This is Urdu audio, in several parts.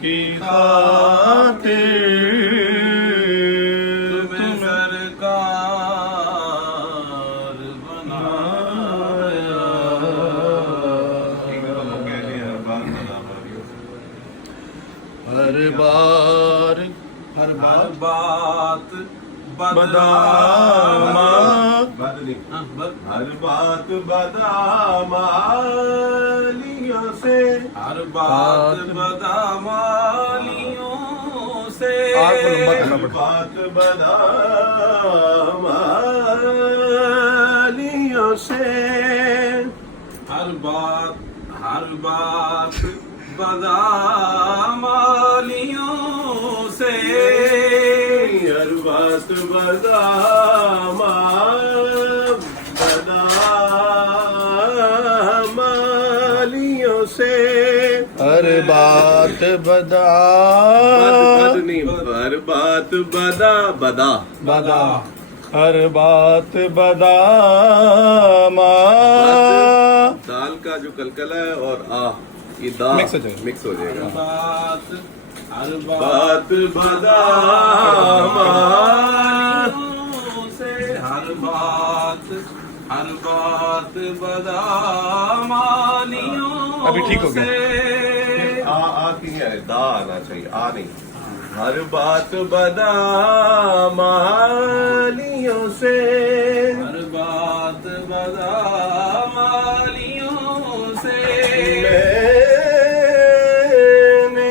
کی خاطر تمہیں سرکار بنایا. ہر بار ہر بات بدامالیوں ہر بات بدامالیوں سے ہر بات بدامالیوں سے ہر بات بدامالیوں سے ہر بات بدامالیوں سے ہر بات بدامالیوں سے ہر بات ہر بات بدا ہر بات بداما دال کا جو کلکلا ہے اور یہ دا مکس ہو جائے گا. ہر بات بدامالیوں سے ہر بات بدامالیوں ابھی ٹھیک ہو گیا. دا آنا چاہیے نہیں. ہر بات بدامالیوں سے ہر بات بدامالیوں سے میں نے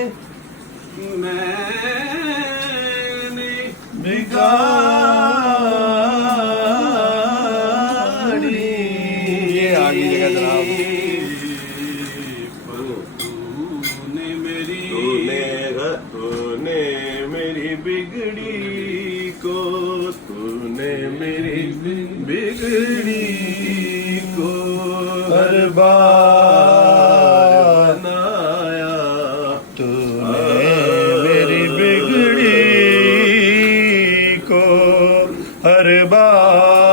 بگاڑی یہ آگے جگہ جناب میری بگڑی کو تو نے میری بگڑی کو ہر بار بنایا. تو نے میری بگڑی کو ہر بار